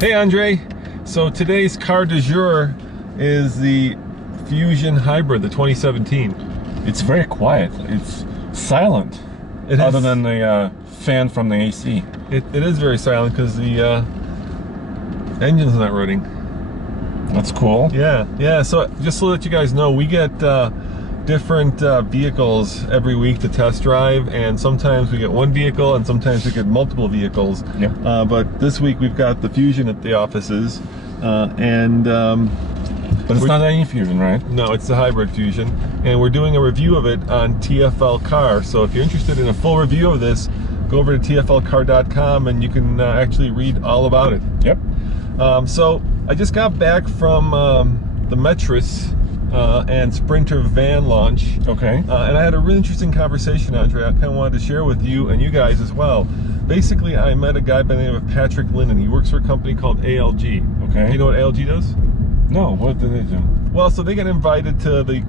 Hey Andre, so today's car du jour is the Fusion Hybrid, the 2017. It's very quiet. It's silent. Other than the fan from the AC. It is very silent because the engine's not running. That's cool. Yeah. So just so that you guys know, we get different vehicles every week to test drive, and sometimes we get one vehicle and sometimes we get multiple vehicles. Yep. But this week we've got the Fusion at the offices, but it's not any Fusion, right? No, it's the Hybrid Fusion, and we're doing a review of it on TFL Car. So if you're interested in a full review of this, go over to tflcar.com and you can actually read all about it. Yep. So I just got back from the Metris and Sprinter van launch. Okay. And I had a really interesting conversation, Andre. I kind of wanted to share with you and you guys as well. Basically, I met a guy by the name of Patrick Linden. He works for a company called ALG. Okay. Do you know what ALG does? No, what do they do? Well, so they get invited to the,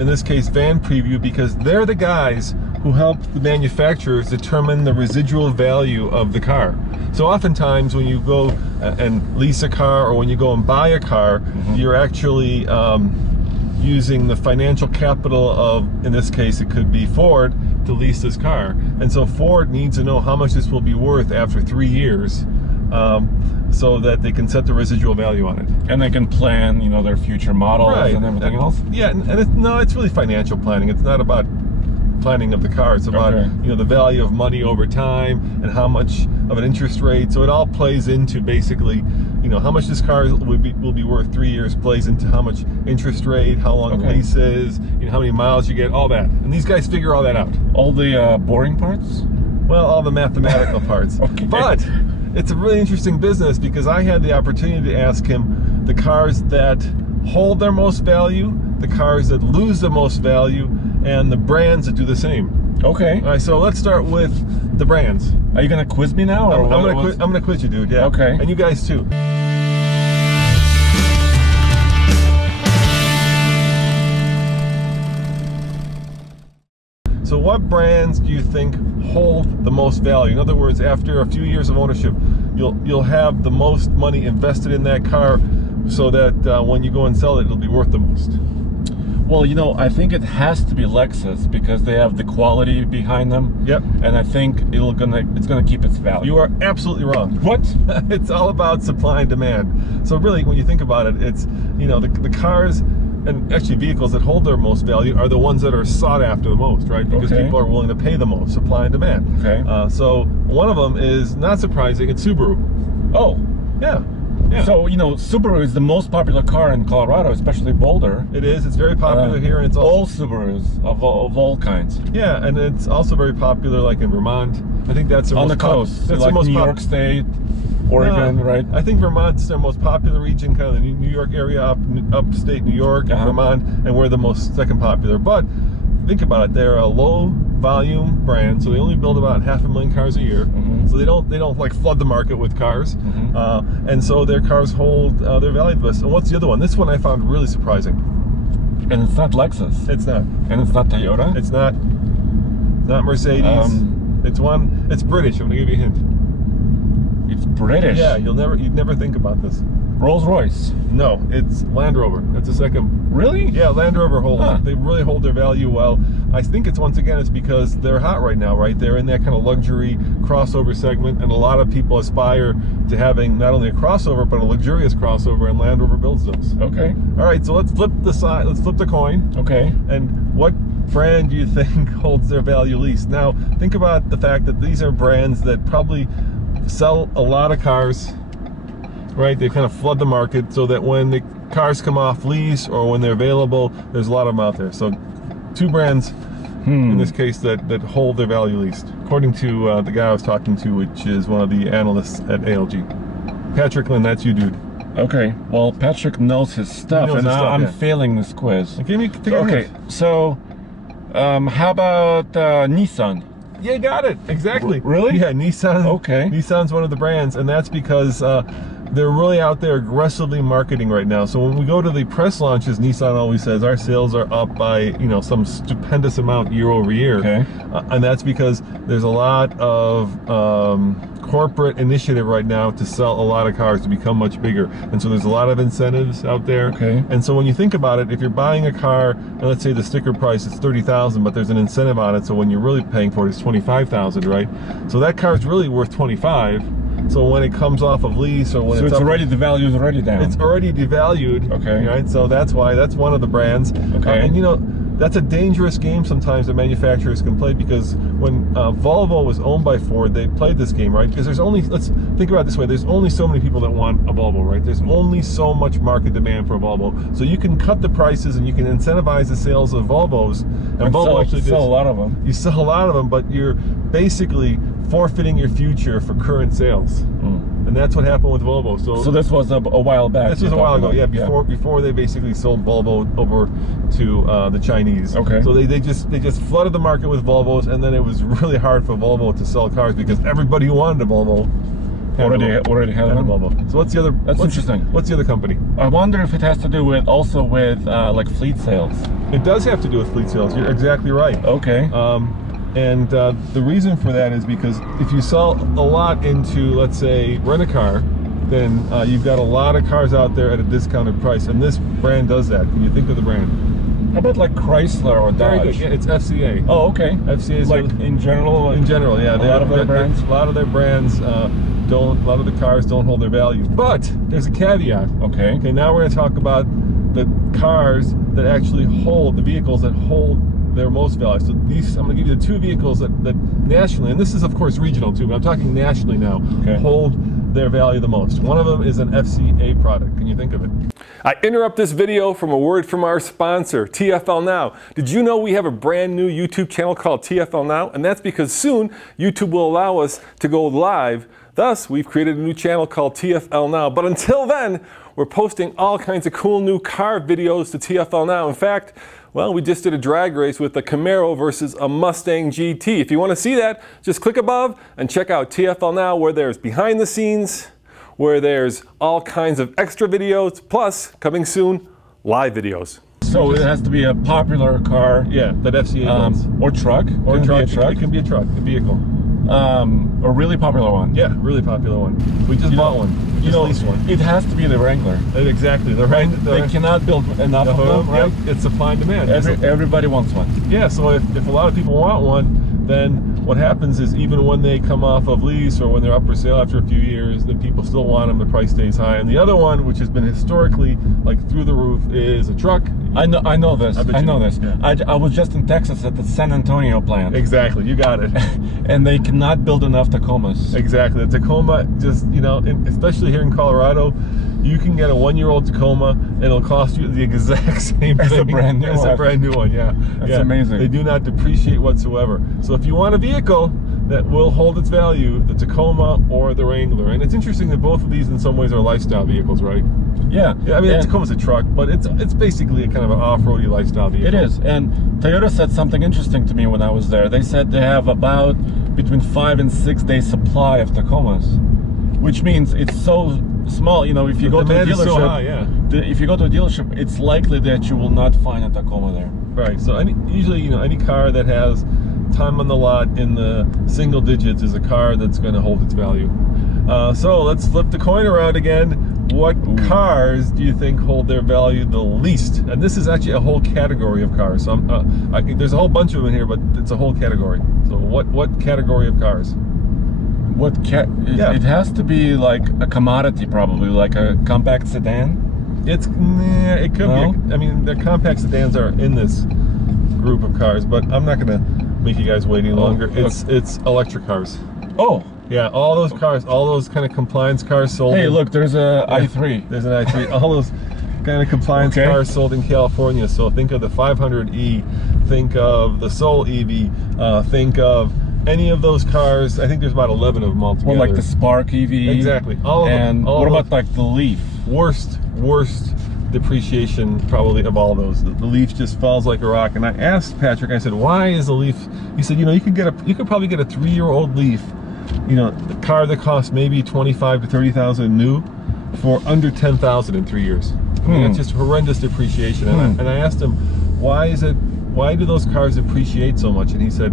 in this case, van preview because they're the guys who help the manufacturers determine the residual value of the car. So oftentimes when you go and lease a car or when you go and buy a car, you're actually using the financial capital of, in this case, it could be Ford, to lease this car. And so Ford needs to know how much this will be worth after 3 years so that they can set the residual value on it. And they can plan, you know, their future models and everything else? Yeah, and it's really financial planning. It's not about planning of the car. It's about you know, the value of money over time and how much of an interest rate. So it all plays into basically, you know, how much this car will be worth 3 years plays into how much interest rate, how long the lease is, you know, how many miles you get, all that. And these guys figure all that out. All the boring parts? Well, all the mathematical parts. But it's a really interesting business because I had the opportunity to ask him the cars that hold their most value, the cars that lose the most value, and the brands that do the same. Okay. All right, so let's start with the brands. Are you gonna quiz me now? Or I'm gonna quiz you, dude. Yeah. Okay. And you guys too. So what brands do you think hold the most value? In other words, after a few years of ownership, you'll have the most money invested in that car so that when you go and sell it, it'll be worth the most. Well, you know, I think it has to be Lexus because they have the quality behind them. Yep. And I think it's gonna keep its value. You are absolutely wrong. What? It's all about supply and demand. So really, when you think about it, it's, you know, the cars and actually vehicles that hold their most value are the ones that are sought after the most, right? Because people are willing to pay the most, supply and demand. Okay. So one of them is, not surprising, it's Subaru. Oh. Yeah. So, you know, Subaru is the most popular car in Colorado, especially Boulder. It is. It's very popular here, and it's also all Subarus of all kinds. Yeah, and it's also very popular, like in Vermont. I think that's on the coast. That's like New York State, Oregon, right? I think Vermont's their most popular region, kind of the New York area, upstate New York, Vermont, and we're the second popular. But think about it; they're a low volume brand, so they only build about 500,000 cars a year. So they don't like flood the market with cars, and so their cars hold their value the best. And what's the other one? This one I found really surprising. And it's not Lexus. It's not. And it's not Toyota. It's not. It's not Mercedes. It's British. I'm gonna give you a hint. It's British. Yeah, you'd never think about this. Rolls-Royce. No, it's Land Rover. That's the second. Really? Yeah, Land Rover holds. They really hold their value well. I think it's it's because they're hot right now, right? They're in that kind of luxury crossover segment, and a lot of people aspire to having not only a crossover but a luxurious crossover, and Land Rover builds those. Okay. All right, so let's flip the side. Let's flip the coin. Okay. And what brand do you think holds their value least? Now, think about the fact that these are brands that probably sell a lot of cars. Right, they kind of flood the market so that when the cars come off lease or when they're available, there's a lot of them out there. So, two brands in this case that hold their value least, according to the guy I was talking to, which is one of the analysts at ALG. Patrick Lynn, that's you, dude. Okay, well, Patrick knows his stuff, and I'm failing this quiz. Okay, so how about Nissan? Yeah, got it. Exactly. Really? Yeah, Nissan. Okay. Nissan's one of the brands, and that's because they're really out there aggressively marketing right now. So when we go to the press launches, Nissan always says our sales are up by, you know, some stupendous amount year over year. Okay. And that's because there's a lot of corporate initiative right now to sell a lot of cars to become much bigger. And so there's a lot of incentives out there. Okay. And so when you think about it, if you're buying a car, and let's say the sticker price is $30,000, but there's an incentive on it, so when you're really paying for it, it's $25,000, right? So that car is really worth $25,000. So when it comes off of lease, or when so it's already, the value is already down. It's already devalued. Okay. Right. So that's why, that's one of the brands. Okay. And you know, that's a dangerous game sometimes that manufacturers can play, because when Volvo was owned by Ford, they played this game, right? Because there's only, let's think about it this way, there's only so many people that want a Volvo, right? There's only so much market demand for a Volvo. So you can cut the prices and you can incentivize the sales of Volvos. And Volvo actually sell a lot of them. You sell a lot of them, but you're basically forfeiting your future for current sales. And that's what happened with Volvo. So this was a while back. This was a while ago, yeah. Before they basically sold Volvo over to the Chinese. Okay. So they just flooded the market with Volvos, and then it was really hard for Volvo to sell cars because everybody who wanted a Volvo already had a Volvo. So what's the other? That's interesting. What's the other company? I wonder if it has to do with like fleet sales. It does have to do with fleet sales. You're exactly right. Okay. And the reason for that is because if you sell a lot into, let's say, rent-a-car, then you've got a lot of cars out there at a discounted price, and this brand does that. Can you think of the brand? How about like Chrysler or Dodge? Very good. Yeah, it's FCA. Oh, okay. FCA is like in general. In general, yeah. A lot of their brands. A lot of their brands don't. A lot of the cars don't hold their value. But there's a caveat. Okay. Okay. Now we're going to talk about the cars that actually hold, the vehicles that hold their most value. So these, I'm going to give you the two vehicles that nationally, and this is of course regional too, but I'm talking nationally now, hold their value the most. One of them is an FCA product. Can you think of it? I interrupt this video from a word from our sponsor, TFL Now. Did you know we have a brand new YouTube channel called TFL Now? And that's because soon YouTube will allow us to go live. Thus, we've created a new channel called TFL Now. But until then, we're posting all kinds of cool new car videos to TFL Now. In fact, well, we just did a drag race with a Camaro versus a Mustang GT. If you want to see that, just click above and check out TFL Now, where there's behind the scenes, where there's all kinds of extra videos, plus, coming soon, live videos. So it has to be a popular car. Yeah, that FCA owns. Or truck. Or truck. It can be a truck, a vehicle. A really popular one. Yeah, really popular one. We just bought one. We just leased one. It has to be the Wrangler. Exactly. They cannot build enough of them, right? It's supply and demand. Everybody wants one. Yeah, so if a lot of people want one, then what happens is even when they come off of lease or when they're up for sale after a few years, then people still want them, the price stays high. And the other one, which has been historically like through the roof, is a truck. I know this. I know this. Yeah. I was just in Texas at the San Antonio plant. Exactly, you got it. And they cannot build enough Tacomas. Exactly. The Tacoma, just, you know, especially here in Colorado, you can get a one-year-old Tacoma and it'll cost you the exact same thing as a brand new one. Yeah. That's amazing. They do not depreciate whatsoever. So if you want a vehicle that will hold its value, the Tacoma or the Wrangler. And it's interesting that both of these in some ways are lifestyle vehicles, right? Yeah. I mean, the Tacoma's a truck, but it's basically a kind of an off-roady lifestyle vehicle. It is. And Toyota said something interesting to me when I was there. They said they have about between 5 and 6 days supply of Tacomas, which means it's so small. You know, if you go to a dealership, so high, if you go to a dealership, it's likely that you will not find a Tacoma there. Right. So usually, you know, any car that has time on the lot in the single digits is a car that's going to hold its value. So let's flip the coin around again. What cars do you think hold their value the least? And this is actually a whole category of cars. So there's a whole bunch of them in here, but it's a whole category. So what category of cars? It has to be like a commodity, probably like a compact sedan. It could be. I mean, the compact sedans are in this group of cars, but I'm not going to make you guys wait any longer. It's electric cars. Oh. Yeah, all those cars, all those kind of compliance cars sold. Hey, look, there's a i3. There's an i3. All those kind of compliance cars sold in California. So think of the 500e, think of the Soul EV, think of any of those cars. I think there's about 11 of them altogether. Well, like the Spark EV. Exactly. All of them. And what about like the Leaf? Worst depreciation probably of all those. The Leaf just falls like a rock. And I asked Patrick, I said, why is the Leaf? He said, you know, you could probably get a 3-year-old Leaf, you know, the car that costs maybe 25 to 30,000 new, for under 10,000 in 3 years. I mean, it's just horrendous depreciation. And I asked him, why do those cars appreciate so much? And he said,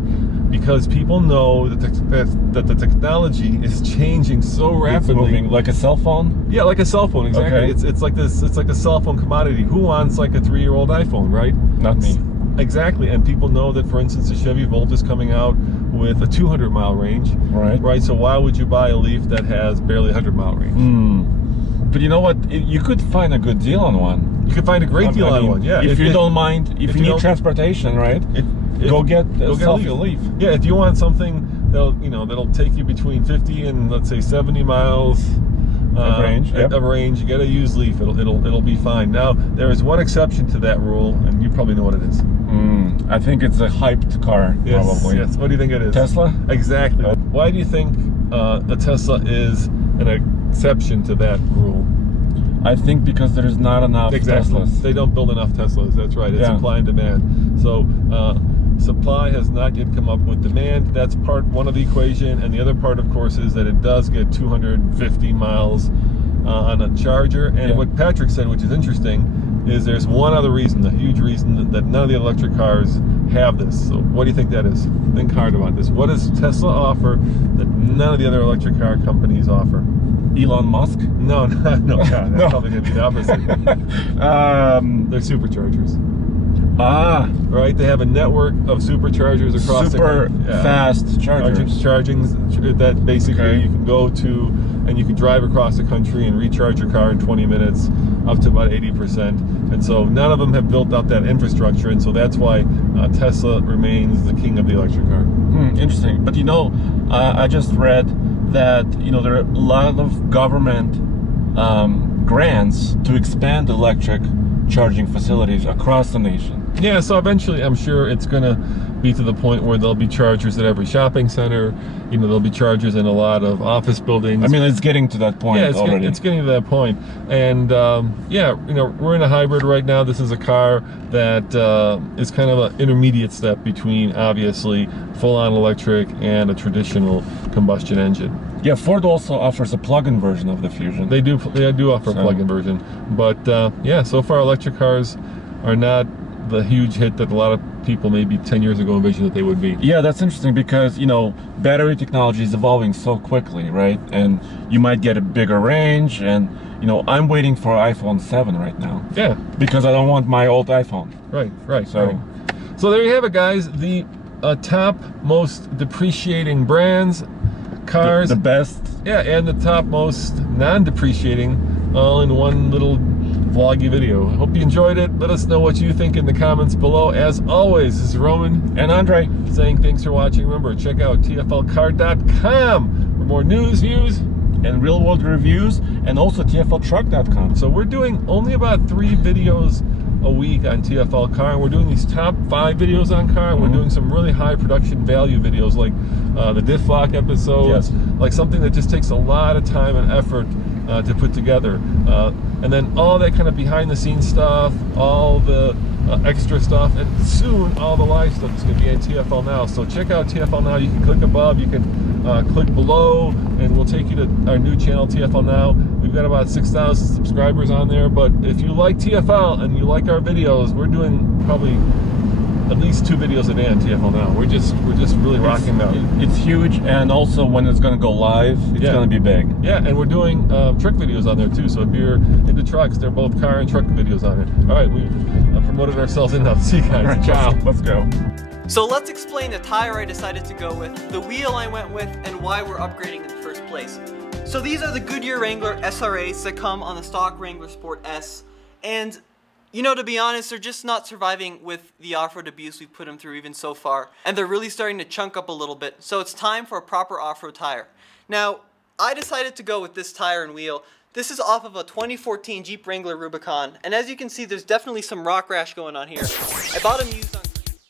because people know that the technology is changing so rapidly. It's moving like a cell phone? Yeah, like a cell phone, exactly. Okay. It's like this. It's like a cell phone commodity. Who wants like a 3-year-old iPhone, right? Not me. Exactly, and people know that, for instance, the Chevy Volt is coming out with a 200-mile range. Right. So why would you buy a Leaf that has barely a 100-mile range? But you know what? You could find a good deal on one. You could find a great deal on one. Yeah. If you don't mind, if you need transportation, right? Go get a Leaf. Yeah, if you want something that'll take you between 50 and let's say 70 miles of range. You get a used Leaf. It'll be fine. Now there is one exception to that rule, and you probably know what it is. I think it's a hyped car. Yes, probably. Yes. What do you think it is? Tesla. Exactly. Why do you think a Tesla is an exception to that rule? I think because there's not enough Teslas. They don't build enough Teslas. That's right. It's supply and demand. So supply has not yet come up with demand. That's one of the equation. And the other part, of course, is that it does get 250 miles on a charger. And what Patrick said, which is interesting, is there's one other reason, a huge reason that none of the electric cars have this. So what do you think that is? Think hard about this. What does Tesla offer that none of the other electric car companies offer? Elon Musk? No, God, that's probably going to be the opposite. They're superchargers. Right? They have a network of superchargers across super fast chargers. Charging that basically you can go to and you can drive across the country and recharge your car in 20 minutes up to about 80%. And so none of them have built out that infrastructure, and so that's why Tesla remains the king of the electric car. Interesting. But I just read that there are a lot of government grants to expand electric charging facilities across the nation. Yeah, so eventually I'm sure it's going to be to the point where there'll be chargers at every shopping center. There'll be chargers in a lot of office buildings. I mean, it's getting to that point already. It's getting to that point. And we're in a hybrid right now. This is a car that is kind of an intermediate step between, obviously, full-on electric and a traditional combustion engine. Yeah, Ford also offers a plug-in version of the Fusion. They do offer a plug-in version. But so far electric cars are not the huge hit that a lot of people maybe 10 years ago envisioned that they would be. Yeah, that's interesting because, battery technology is evolving so quickly, right? And you might get a bigger range, and, I'm waiting for iPhone 7 right now. Yeah. Because I don't want my old iPhone. Right. So there you have it, guys. The top most depreciating brands, cars. The best. Yeah, and the top most non-depreciating, all in one little vloggy video. I hope you enjoyed it. Let us know what you think in the comments below. As always, this is Roman and Andre saying thanks for watching. Remember, check out tflcar.com for more news, views, and real-world reviews, and also tfltruck.com. So we're doing only about 3 videos a week on TFL Car, and we're doing these top 5 videos on car, and we're doing some really high production value videos like the diff lock episodes, like something that just takes a lot of time and effort to put together. And then all that kind of behind the scenes stuff, all the extra stuff, and soon all the live stuff is going to be on TFL Now. So check out TFL Now. You can click above, you can click below, and we'll take you to our new channel, TFL Now. We've got about 6,000 subscribers on there, but if you like TFL and you like our videos, we're doing probably at least 2 videos a day on TFL Now. We're just really rocking out. It's huge, and also when it's going to go live, it's going to be big. Yeah, and we're doing truck videos on there too. So if you're into trucks, they're both car and truck videos on it. All right, we've promoted ourselves enough. See you guys. Right, ciao. Let's go. So let's explain the tire I decided to go with, the wheel I went with, and why we're upgrading in the first place. So these are the Goodyear Wrangler SRAs that come on the stock Wrangler Sport S, and to be honest, they're just not surviving with the off-road abuse we've put them through even so far, and they're really starting to chunk up a little bit, so it's time for a proper off-road tire. Now, I decided to go with this tire and wheel. This is off of a 2014 Jeep Wrangler Rubicon, and as you can see, there's definitely some rock rash going on here. I bought them used on